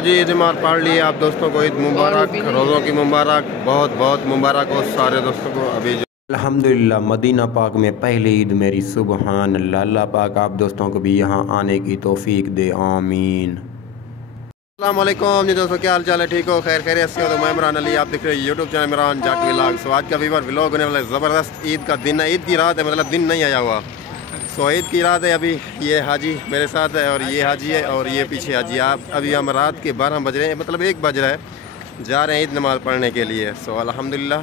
जी ईद मार पढ़ लिए आप दोस्तों को ईद मुबारक, रोज़ों की मुबारक, बहुत बहुत मुबारक हो सारे दोस्तों को। अभी अल्हम्दुलिल्लाह मदीना पाक में पहली ईद मेरी, सुबहान अल्लाह। अल्लाह पाक आप दोस्तों को भी यहाँ आने की तौफीक दे, आमीन। अस्सलाम वालेकुम जी दोस्तों, क्या हाल चाल है? ठीक हो, खैर खैरियत से हो? तो मैं इमरान अली, आप देख रहे हैं YouTube channel Imran Jat vlog. So आज का व्लॉग होने वाला है ज़बरदस्त। ईद का दिन है, ईद की रात है, मतलब दिन नहीं आया हुआ। सो ईद की रात है। अभी ये हाजी मेरे साथ है और ये हाजी है और ये पीछे हाजी। आप अभी हम रात के 12 बज रहे हैं, मतलब 1 बज रहा है, जा रहे हैं ईद नमाज़ पढ़ने के लिए। सो अल्हम्दुलिल्लाह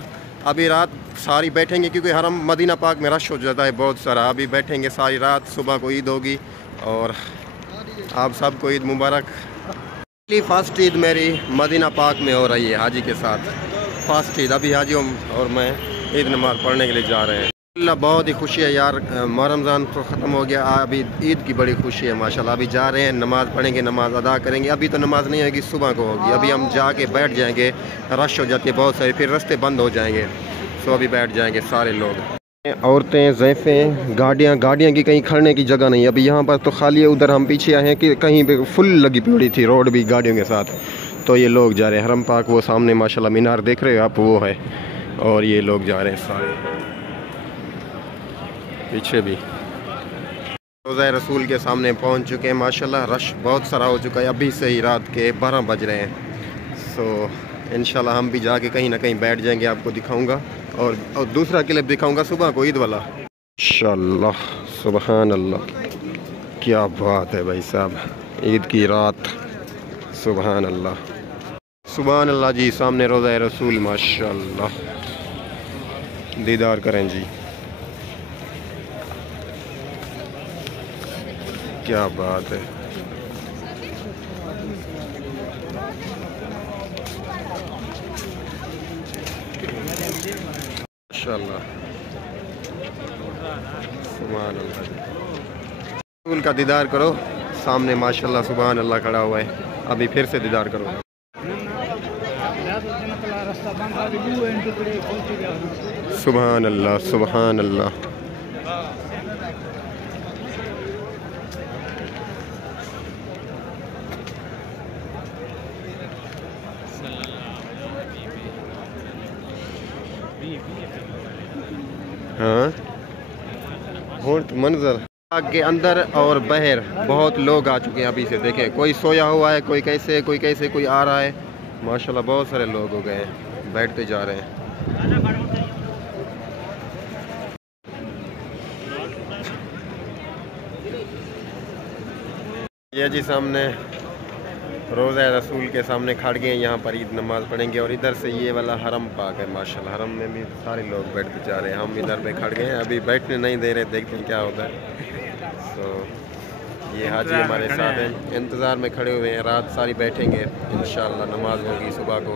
अभी रात सारी बैठेंगे क्योंकि हरम मदीना पाक में रश हो जाता है बहुत सारा। अभी बैठेंगे सारी रात, सुबह को ईद होगी और आप सबको ईद मुबारक। फर्स्ट ईद मेरी मदीना पाक में हो रही है हाजी के साथ, फर्स्ट ईद। अभी हाजी और मैं ईद नमाज़ पढ़ने के लिए जा रहे हैं। अल्लाह बहुत ही खुशी है यार, रमज़ान तो ख़त्म हो गया, अभी ईद की बड़ी खुशी है माशाल्लाह। अभी जा रहे हैं, नमाज़ पढ़ेंगे, नमाज़ अदा करेंगे। अभी तो नमाज़ नहीं होगी, सुबह को होगी। अभी हम जाके बैठ जाएंगे, रश हो जाती है बहुत सारी, फिर रास्ते बंद हो जाएंगे। सो अभी बैठ जाएंगे सारे लोग, औरतें, ज़ैफ़ें, गाड़ियाँ की कहीं खड़ने की जगह नहीं। अभी यहाँ पर तो खाली है, उधर हम पीछे आए हैं कि कहीं पे फुल लगी पड़ी थी रोड भी गाड़ियों के साथ। तो ये लोग जा रहे हैं हरम पाक, वो सामने माशाल्लाह मीनार देख रहे हो आप, वो है। और ये लोग जा रहे हैं सारे, पीछे भी रोज़ा रसूल के सामने पहुँच चुके हैं माशाल्लाह। रश बहुत सारा हो चुका है, अभी से ही रात के 12 बज रहे हैं। सो इंशाल्लाह हम भी जाके कहीं ना कहीं बैठ जाएंगे, आपको दिखाऊंगा और दूसरा क्लिप दिखाऊंगा सुबह को ईद वाला इंशाल्लाह। सुबहान अल्लाह, क्या बात है भाई साहब, ईद की रात, सुबहान अल्लाह, सुबहान अल्लाह जी। सामने रोज़ा रसूल माशाल्लाह, दीदार करें जी, क्या बात है। माशाल्लाह, सुभान अल्लाह, रसूल का दीदार करो सामने माशाल्लाह, सुभान अल्लाह खड़ा हुआ है। अभी फिर से दीदार करो, सुभान अल्लाह, सुभान अल्लाह। हाँ मंजर के अंदर और बाहर बहुत लोग आ चुके हैं। अभी से देखें, कोई सोया हुआ है, कोई कैसे, कोई कैसे, कोई आ रहा है माशाल्लाह। बहुत सारे लोग हो गए हैं, बैठते जा रहे हैं। ये जी सामने रोज़ा रसूल के सामने खड़ गए हैं, यहाँ पर ईद नमाज़ पढ़ेंगे। और इधर से ये वाला हरम पाक है माशाल्लाह, हरम में भी सारे लोग बैठते जा रहे हैं। हम इधर पे खड़ गए हैं, अभी बैठने नहीं दे रहे, देखते हैं क्या होता है। तो ये हाजी हमारे साथ हैं, इंतज़ार में खड़े हुए हैं। रात सारी बैठेंगे इंशाल्लाह, नमाज़ होगी सुबह को,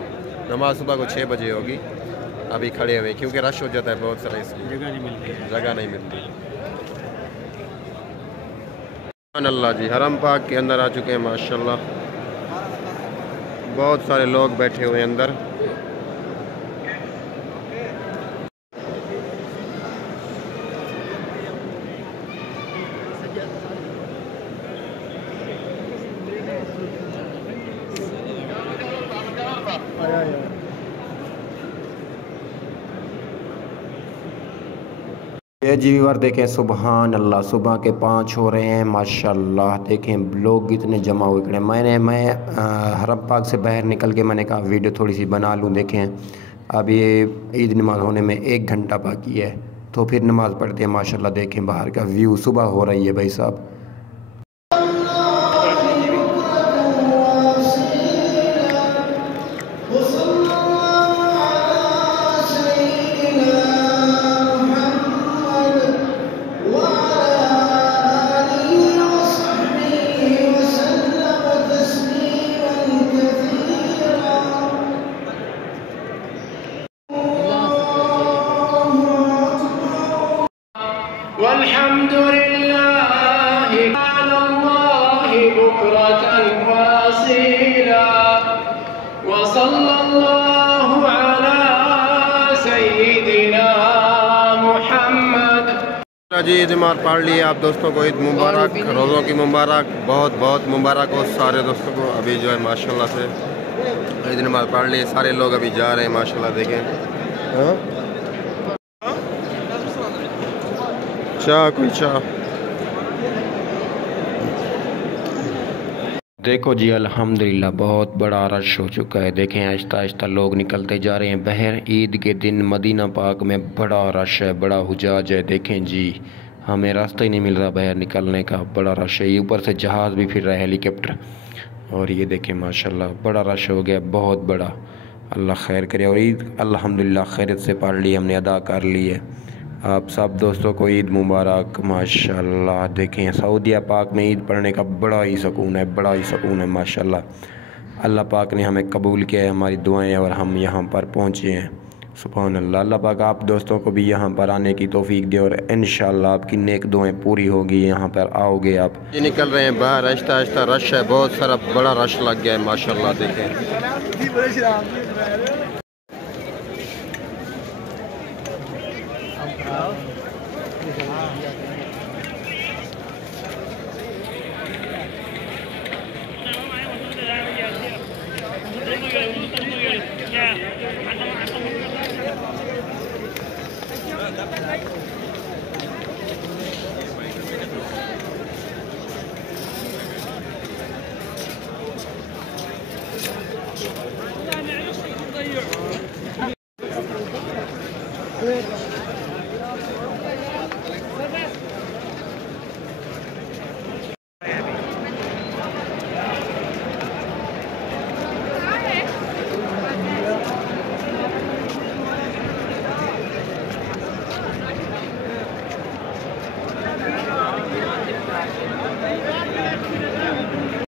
नमाज़ सुबह को 6 बजे होगी। अभी खड़े हुए क्योंकि रश हो जाता है बहुत सारा, इसलिए जगह नहीं मिलती। अल्लाह जी, हरम पाक के अंदर आ चुके हैं माशाल्लाह, बहुत सारे लोग बैठे हुए हैं अंदर। ये जी व्यूअर देखें, सुबहान अल्लाह, सुबह के 5 हो रहे हैं माशाल्लाह। देखें लोग कितने जमा हुए खड़े। मैं हरम पाक से बाहर निकल के मैंने कहा वीडियो थोड़ी सी बना लूँ। देखें अभी ईद नमाज़ होने में 1 घंटा बाकी है, तो फिर नमाज़ पढ़ते हैं माशाल्लाह। देखें बाहर का व्यू, सुबह हो रही है भाई साहब। वल्हम्दुलिल्लाहि अलाल्लाहि बुक्रतन वासीला व सल्लल्लाहु अला सय्यिदिना मुहम्मद। जी ईद नमाज़ पढ़ ली आप दोस्तों को ईद मुबारक, रोज़ों की मुबारक, बहुत बहुत मुबारक हो सारे दोस्तों को। अभी जो है माशाल्लाह से ईद नमाज़ पढ़ ली, सारे लोग अभी जा रहे हैं माशाल्लाह। देखें चाह कोई चाह देखो जी अल्हम्दुलिल्लाह बहुत बड़ा रश हो चुका है। देखें आहिस्ता आहिस्ता लोग निकलते जा रहे हैं बाहर। ईद के दिन मदीना पाक में बड़ा रश है, बड़ा हुजाज है। देखें जी हमें रास्ता ही नहीं मिल रहा बाहर निकलने का, बड़ा रश है। ऊपर से जहाज़ भी फिर रहा है, हेलीकॉप्टर। और ये देखें माशाल्लाह बड़ा रश हो गया, बहुत बड़ा। अल्लाह खैर करे। और ईद अल्हम्दुलिल्लाह खैरियत से पढ़ ली हमने, अदा कर ली है। आप सब दोस्तों को ईद मुबारक माशाल्लाह। देखें सऊदीया पाक में ईद पढ़ने का बड़ा ही सुकून है, बड़ा ही सुकून है माशाल्लाह। अल्लाह पाक ने हमें कबूल किया है हमारी दुआएं और हम यहाँ पर पहुँचे हैं। सुभान अल्लाह। अल्लाह पाक आप दोस्तों को भी यहाँ पर आने की तौफीक दे और इंशाल्लाह आपकी नेक दुआएं पूरी होगी। यहाँ पर आओगे आप। ये निकल रहे हैं बाहर, आहिस्ता आहिस्ता रश है, बहुत सारा बड़ा रश लग गया है माशाल्लाह। देखें